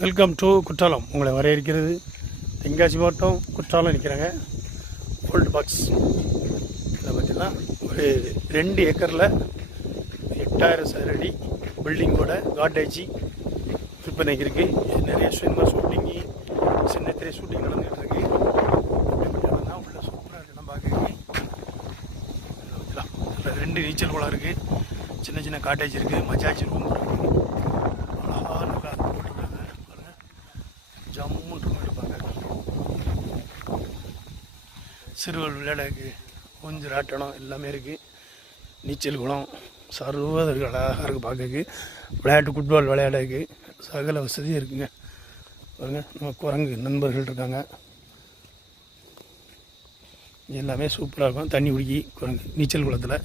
Welcome to Courtallam. உங்களை வரவேற்கிறது தென்காசி மாவட்டம் குற்றாலம் நிற்கிறாங்க. ஓல்டு பாக்ஸ் இதை பார்த்தீங்கன்னா ஒரு 2 ஏக்கரில் 8000 சதுரடி பில்டிங்கோட காட்டேஜி விற்பனைக்கு இருக்குது. நிறைய சினிமா ஷூட்டிங்கு, சின்ன திரை ஷூட்டிங் நடந்துகிட்டு இருக்கு. உள்ள சூப்பராக இருக்கு. நம்ம பார்க்க 2 நீச்சல் குளம் இருக்குது, சின்ன சின்ன காட்டேஜ் இருக்குது, மஜாஜ் ரூம் இருக்குது. அழகாக போட்டிருக்காங்க. ஜம்முன்னு இருப்பாங்க. சிறுவர்கள் விளையாடக்கு கொஞ்சம் ராட்டணம் எல்லாமே இருக்குது. நீச்சல் குளம் சர்வதற்கு இருக்குது. அழகாக இருக்குது பார்க்கறதுக்கு. விளையாட்டு ஃபுட்பால் விளையாடக்கு சகல வசதியும் இருக்குங்க. பாருங்க, நம்ம குரங்கு நண்பர்கள் இருக்காங்க. எல்லாமே சூப்பராக இருக்கும். தண்ணி குடிக்கி குரங்கு நீச்சல் குளத்தில்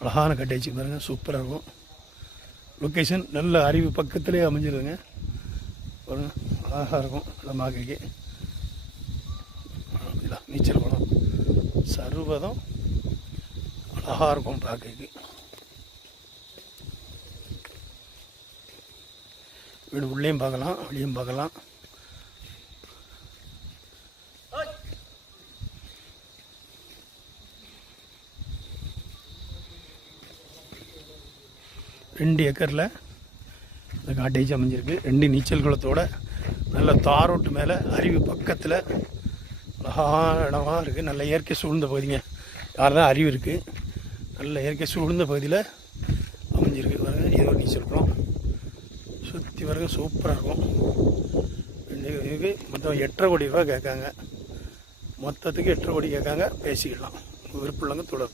அழகான கட்டேச்சு பாருங்கள், சூப்பராக இருக்கும். லொக்கேஷன் நல்ல அருவி பக்கத்துலேயே அமைஞ்சிருதுங்க. பாருங்க, அழகாக இருக்கும். நல்லா மாக்கைக்கு நீச்சல் குளம் சர்வதம் அழகாக இருக்கும் பார்க்கறதுக்கு. வீடு உள்ளேயும் பார்க்கலாம், வெளியும் பார்க்கலாம். ரெண்டு ஏக்கரில் இந்த காட்டேஜ் அமைஞ்சிருக்கு. 2 நீச்சல் குளத்தோட நல்ல தாரோட்டு மேலே அருவி பக்கத்தில் அழகான இடமா இருக்குது. நல்ல இயற்கை சூழ்ந்த பகுதிங்க. யார் தான் அருவி இருக்குது, நல்ல இயற்கை சூழ்ந்த பகுதியில் அமைஞ்சிருக்கு. பாருங்க, ஏதோ நீச்சல் குளம் சுற்றி பாருங்க, சூப்பராக இருக்கும். இதுக்கு மொத்தம் 8.5 கோடி ரூபா கேட்காங்க. மொத்தத்துக்கு 8.5 கோடி கேட்காங்க. பேசிக்கலாம். விருப்பம் இல்லைங்க தொடரும்.